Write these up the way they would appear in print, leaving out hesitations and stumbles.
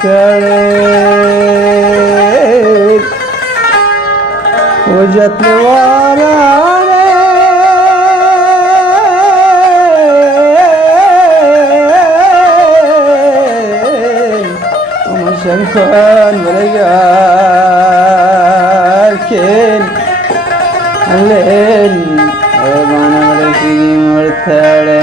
स्थळे जत्न वाराणे शंकर मरगा केन अल्लेन मानवरसी मर्थळे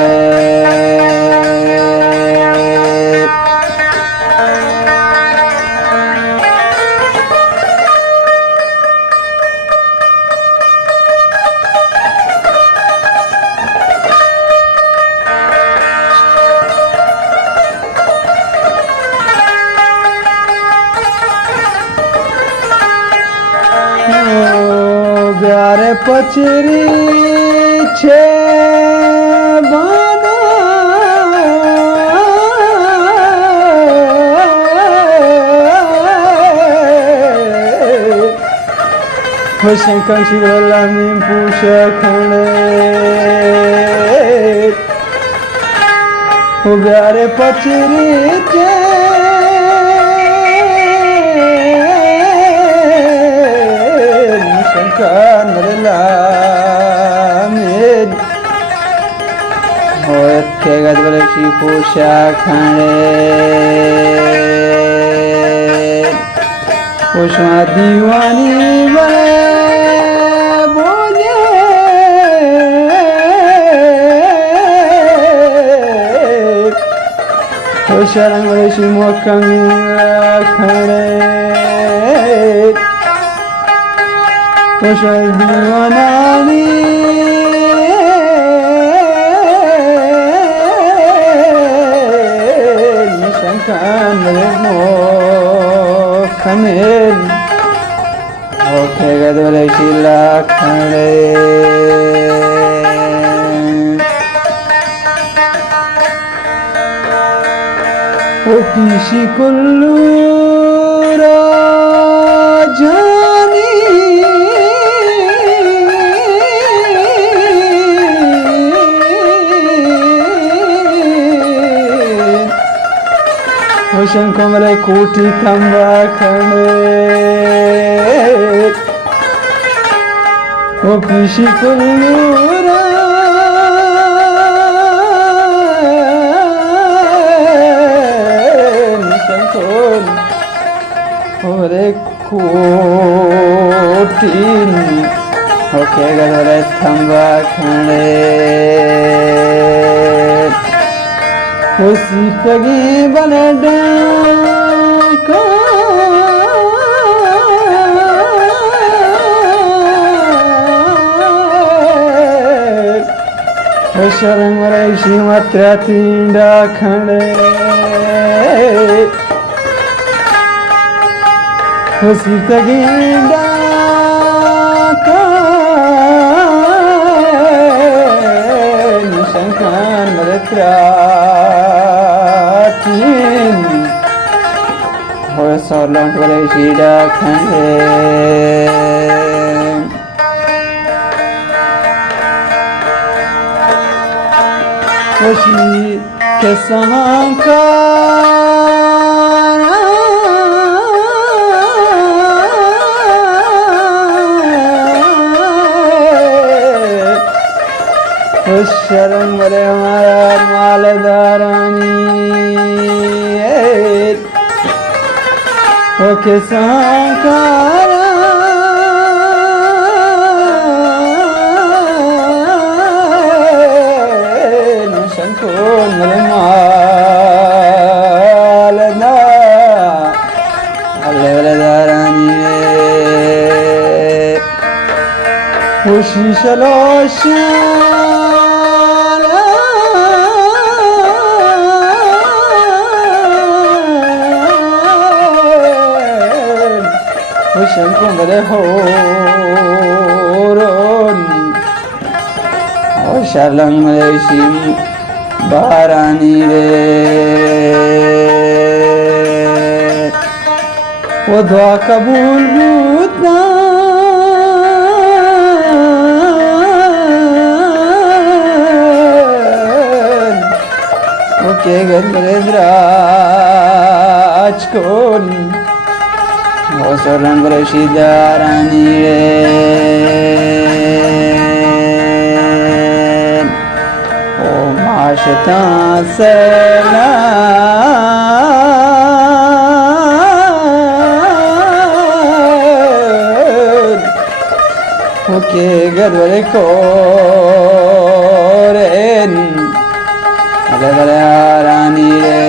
प्यारे पचरी छे बाना शंकर शिवला में पूछ खड़े प्यारे पचरी छे गदवरसी पोषा खाणे पोषा दीवानी बने बोले पोषा रंगवरसी मोकमी खाणे पोषा दीवानी खमेल ओखे गदवरसी लाखणे ओ किसी कुल्लू राजानी शंकमरे कोटी खंबा खंडे ओ किसी कुल्लूरा शंकोन ओरे कोटी ओके गदरे खंबा खंडे उसी पगी बने डाका शरण मरेशी मात्रा तींडा खंडे उसी पगी डाका शंकर मरत्रा सोलंक वरसी डाखंडे खुशी के सहंकार शरण मरे हमारा मालदारानी ओके संकार शंकोन मरे मालदा अल्लेवलदारानी खुशी सलोशा शंकर मरे हो रोन और शरण मरेशी बारानी रे वो दुआ कबूल भूतना वो के घर मरेंद्रा बचकुन ओ सोरंग रशीदारानी रे ओ माशता सला ओके गदवरे कोरेन अले रानी रे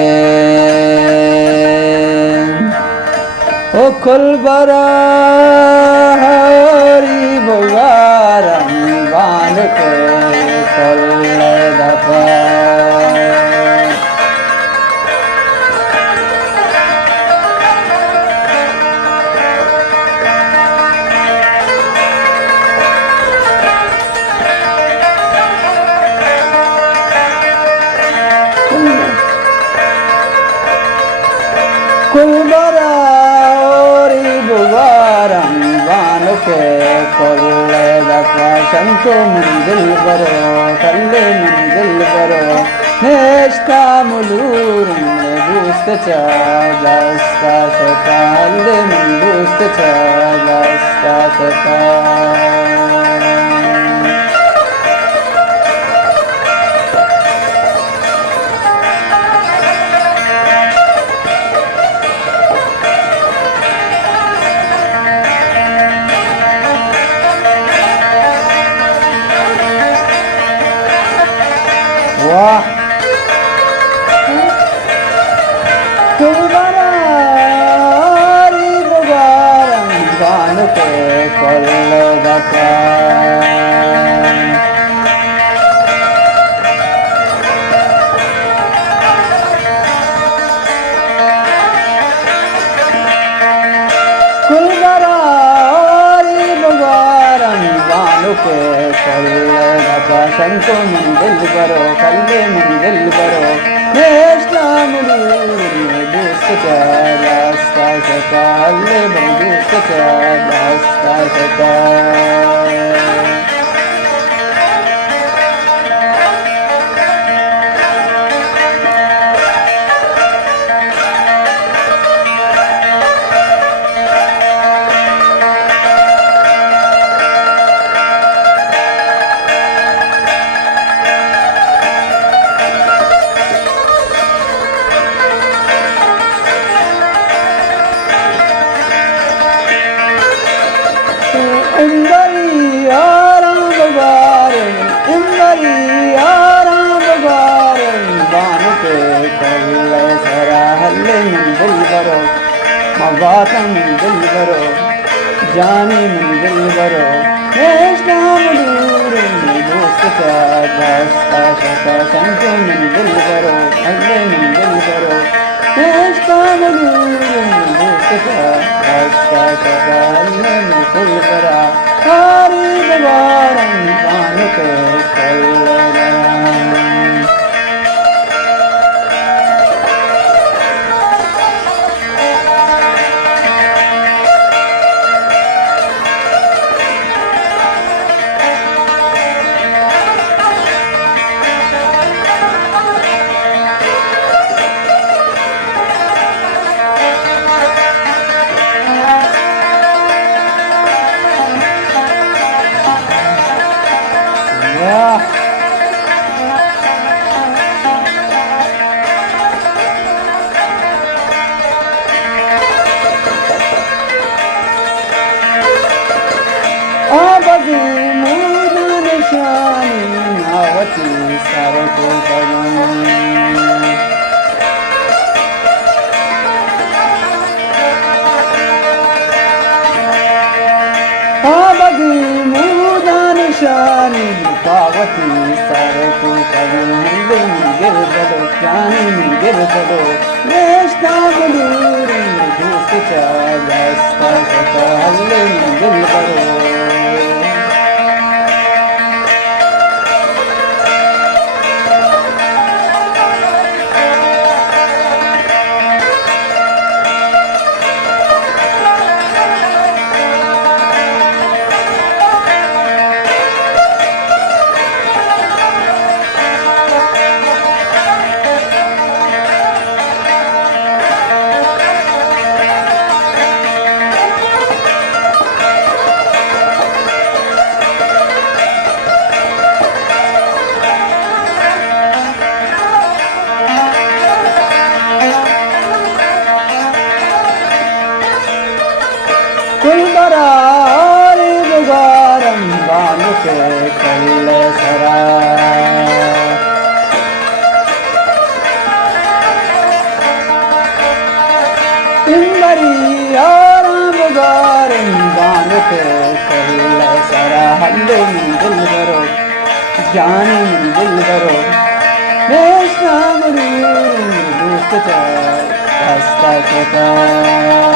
ओ कुल बरा हरी बुगारम बांध के कल दफा कुल बरा हरी बुगारम बांध के कल दफा शंको मंदिल बरो कल्ले मंदिल बरो नेश्ता मुलूरम बूस्त चालस्ता शता हल्ले मन बूस्त चालस्ता शता वाह कुलबरारी बुगारम बांध के कल दफा कुलबरारी बुगारम बांध के कल दफा शंको मंदिल बरो कल्ले मंदिल बरो नेश्ता मुलूरम बूस्त चालस्ता शता हल्ले मन बूस्त चालस्ता शता इमरी आराम बगारन इमरी आराम बगारन बान के कल सरा हल्ले मंदिल बरो मवाता मंदिल बरो जानी मंदिल बरो नेश्ता मुलूरम बूस्त चालस्ता शता शंको मंदिल बरो हल्ले मंदिल बरो नेश्ता मुलूरम बूस्त चालस्ता शता हल्ले मन कुल बरा हरी बुगारम बांध के कल दफा आबदी मूदन शानी आवती सारे को आबदी मूदन शानी पावती सारे को हल्ले गिर दलो जानी गिर दलो नेश्ता मुलूरम बूस्त चालस्ता शता हल्ले गिर दलो यारी बुगारम बानु के कल सरा इंदरी यारा बुगारम बानु के कल सरा हल्ले में दिल करो जाने में दिल करो Krishna Guru Dost Hasta Kata